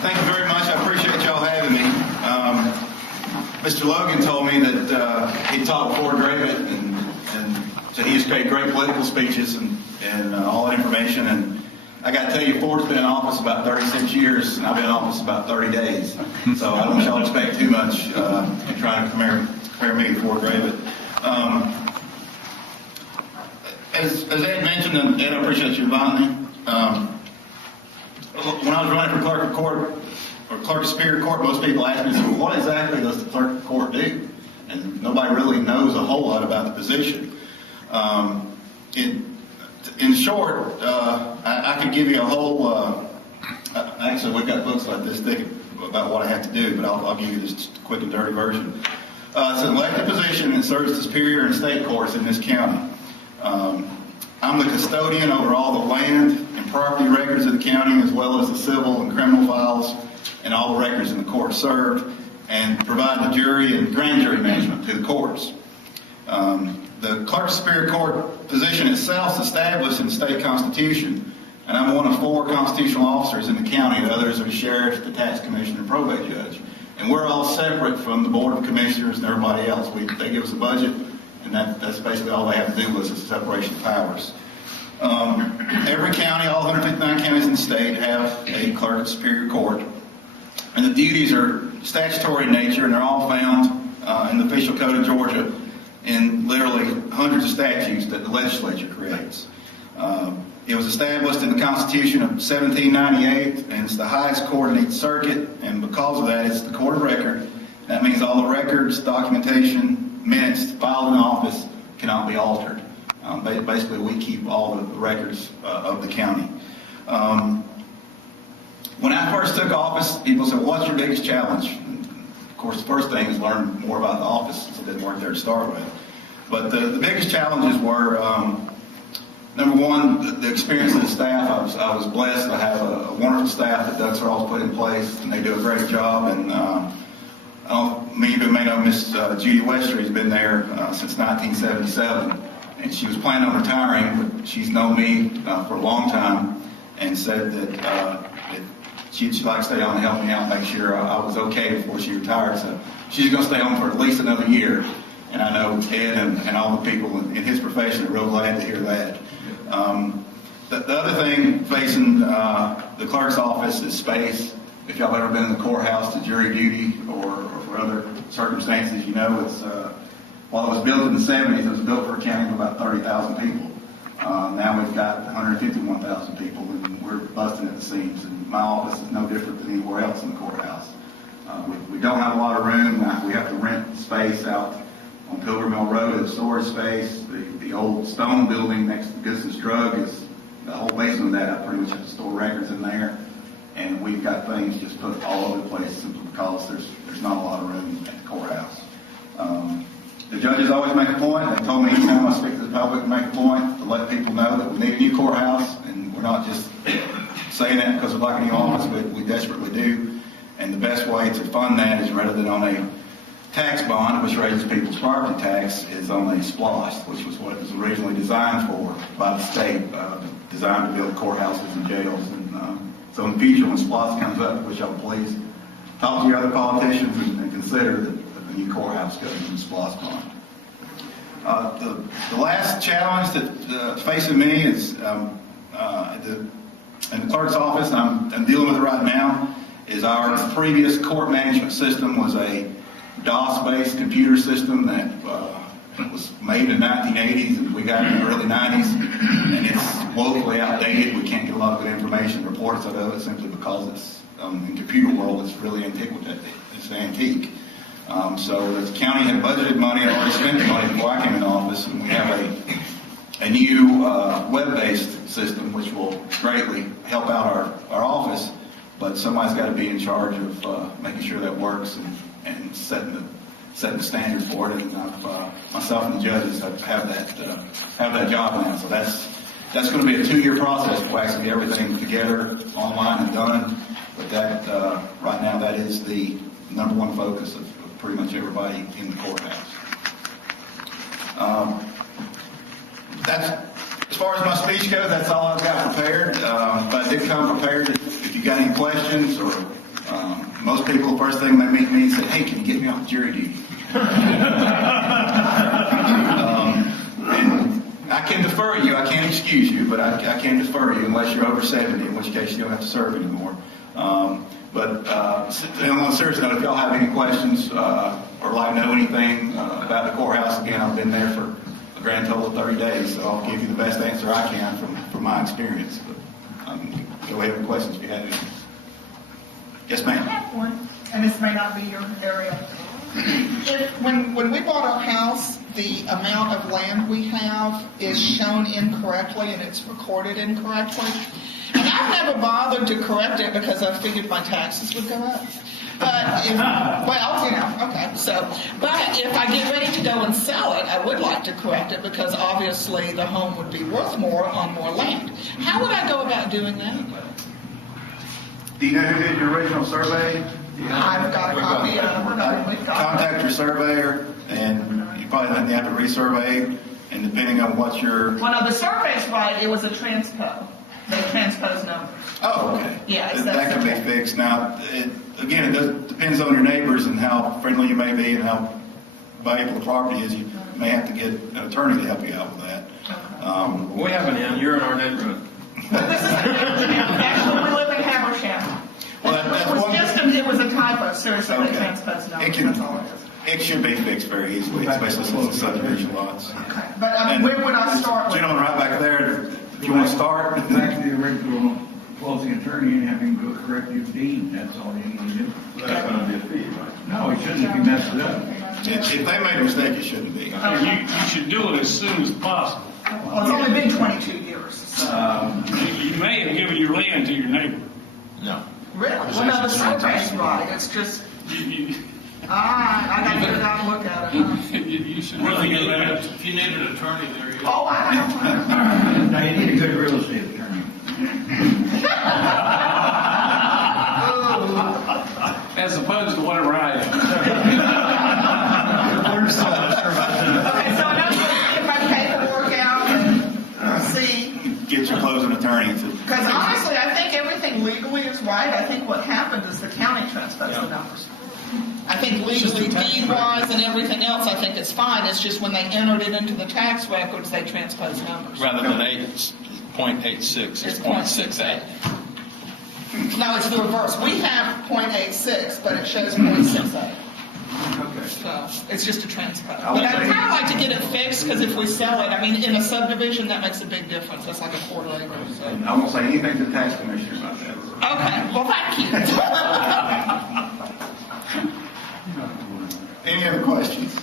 Thank you very much. I appreciate y'all having me. Mr. Logan told me that he taught Fort David, and so he just gave great political speeches and all that information. And I got to tell you, Ford's been in office about 36 years, and I've been in office about 30 days. So I don't want y'all to expect too much in trying to compare me to Fort David. As Ed mentioned, and Ed, I appreciate you inviting me. When I was running for clerk of court, or clerk of superior court, most people ask me, well, what exactly does the clerk of court do? And nobody really knows a whole lot about the position. In short, I could give you a whole, actually we've got books like this thick about what I have to do, but I'll give you this quick and dirty version. It's an elected position and serves the superior and state courts in this county. I'm the custodian over all the land and property records of the county, as well as the civil and criminal files and all the records in the court served, and provide the jury and grand jury management to the courts. The clerk of superior court position itself is established in the state constitution, and I'm one of 4 constitutional officers in the county. The others are the sheriff, the tax commissioner, and probate judge. And we're all separate from the board of commissioners and everybody else. They give us a budget, and that's basically all they have to do with us, is separation of powers. Every county, all 159 counties in the state, have a clerk of superior court, and the duties are statutory in nature, and they're all found in the official code of Georgia in literally hundreds of statutes that the legislature creates. It was established in the Constitution of 1798, and it's the highest court in each circuit, and because of that, it's the court of record. That means all the records, documentation, minutes filed in office cannot be altered. Basically, we keep all the records of the county. When I first took office, people said, what's your biggest challenge? And of course, the first thing is learn more about the office, since I didn't work there to start with. But the biggest challenges were, number one, the experience of the staff. I was blessed to have a wonderful staff that Doug Searles put in place, and they do a great job. And many of you may know Miss Judy Westry has been there since 1977, and she was planning on retiring, but she's known me for a long time, and said that she'd like to stay on and help me out, make sure I was okay before she retired. So she's going to stay on for at least another year. And I know Ed and all the people in his profession are real glad to hear that. The other thing facing the clerk's office is space. If y'all have ever been in the courthouse to jury duty or for other circumstances, you know it's, while it was built in the 70s, it was built for a county of about 30,000 people. Now we've got 151,000 people, and we're busting at the seams. And my office is no different than anywhere else in the courthouse. We don't have a lot of room. We have to rent space out on Pilgrim Mill Road as storage space. The old stone building next to Goodness Drug is the whole basement of that. I pretty much have to store records in there. And we've got things just put all over the place simply because there's not a lot of room at the courthouse. The judges always make a point. They told me each time I speak to the public, make a point to let people know that we need a new courthouse, and we're not just saying that because we like a new office, but we desperately do. And the best way to fund that is, rather than on a tax bond, which raises people's property tax, is on a SPLOST, which was what it was originally designed for by the state, designed to build courthouses and jails. And so in the future, when SPLOST comes up, which I'll please talk to your other politicians and consider that the new courthouse goes in the SPLOST bond. The last challenge that's facing me is in the clerk's office, and I'm dealing with it right now, is our previous court management system was a DOS-based computer system that was made in the 1980s, and we got it in the early 90s, and it's woefully outdated. We can't get a lot of good information, reports out of it, simply because it's, in the computer world, it's really antiquated. It's antique. So the county had budgeted money and already spent the money before I came in office, and we have a new web-based system which will greatly help out our office, but somebody's got to be in charge of making sure that works and setting the standard for it. And myself and the judges have that job now. So that's going to be a 2-year process to actually get everything together, online and done. But that right now, that is the number one focus of pretty much everybody in the courthouse. That's, as far as my speech goes, that's all I've got prepared. But I did come prepared. If you got any questions or Most people, the first thing they meet me and say, hey, can you get me off jury duty? And I can defer you. I can't excuse you, but I can defer you unless you're over 70, in which case you don't have to serve anymore. But on a serious note, if y'all have any questions or like know anything about the courthouse, again, I've been there for a grand total of 30 days, so I'll give you the best answer I can from my experience. But go ahead with questions if you have any. Yes, ma'am. I have one, and this may not be your area. When we bought our house, the amount of land we have is shown incorrectly and it's recorded incorrectly. And I've never bothered to correct it because I figured my taxes would go up. But if, but if I get ready to go and sell it, I would like to correct it because obviously the home would be worth more on more land. How would I go about doing that? Do you know who did your original survey? I've got a copy of it. Contact your surveyor, and you probably have to resurvey, and depending on what your... Well, no, the survey's right. It was a transpo. They transpose numbers. Oh, okay. Yeah. That can be fixed. Now, it depends on your neighbors and how friendly you may be and how valuable the property is. You may have to get an attorney to help you out with that. We have an in. You're in our neighborhood. Actually, we live in Habersham. Well, It was a typo. Seriously, they transpose numbers. That's all it is. It should be fixed very easily, especially since it's subdivision lots. Okay. But where would I start with? Gentleman right back there, if you want to start. Back to the original closing attorney and having to go correct your deed, that's all you need to do. That's going to be a fee, right? No, it shouldn't if you messed it up. If they made a mistake, it shouldn't be. You should do it as soon as possible. Well, it's only been 22 years. So. You may have given your land to your neighbor. No. Really? Well, no, the survey's right. It's just, I got to get it out and look at it. Huh? You should really get that. If you need an attorney, there you go. Oh, I know. Now, you need a good real estate attorney. As opposed to whatever I am. Okay, so I know get my paperwork out and see. Get your closing attorney to... Because honestly, I think everything legally is right. I think what happened is the county transposed the numbers. I think legally, deed-wise and everything else, I think it's fine. It's just when they entered it into the tax records, they transposed numbers. Rather than 8.86, it's 0.68. No, it's the reverse. We have 0.86, but it shows 0.68. Okay. So it's just a transpose. But I'd kind of like to get it fixed because if we sell it, I mean, in a subdivision, that makes a big difference. That's like a quarter acre. So. I won't say anything to the tax commissioner about that. Okay, well, thank you. Any other questions?